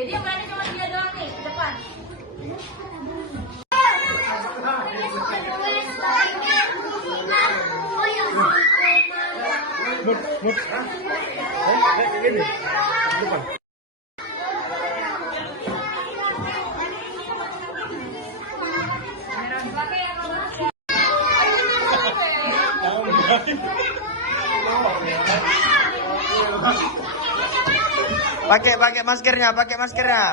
Jadi yang berani cuma dia doang nih, ke depan. Pakai maskernya, pakai maskernya.